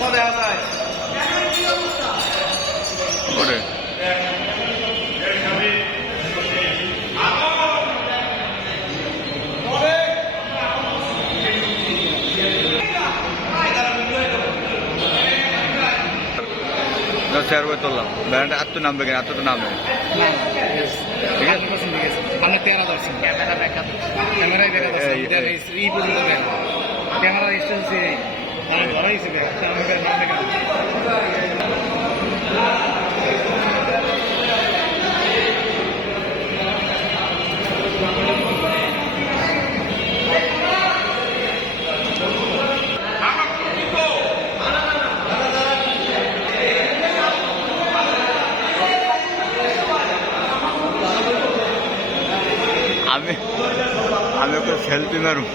ওরে চেয়ার বই তুললাম ব্যান্ডটা এত নামবে কেন এত তো নামবে ঠিক আছে আমরা তেরা ক্যামেরা ক্যামেরায় দেখা যাচ্ছে এই, এটা এই। এই পর্যন্ত দেখা ক্যামেরা ডিস্টেন্স এই মানে ধরা হয়েছে দেখা ক্যামেরা না দেখা আমি আমি ওকে সেলফি মারুম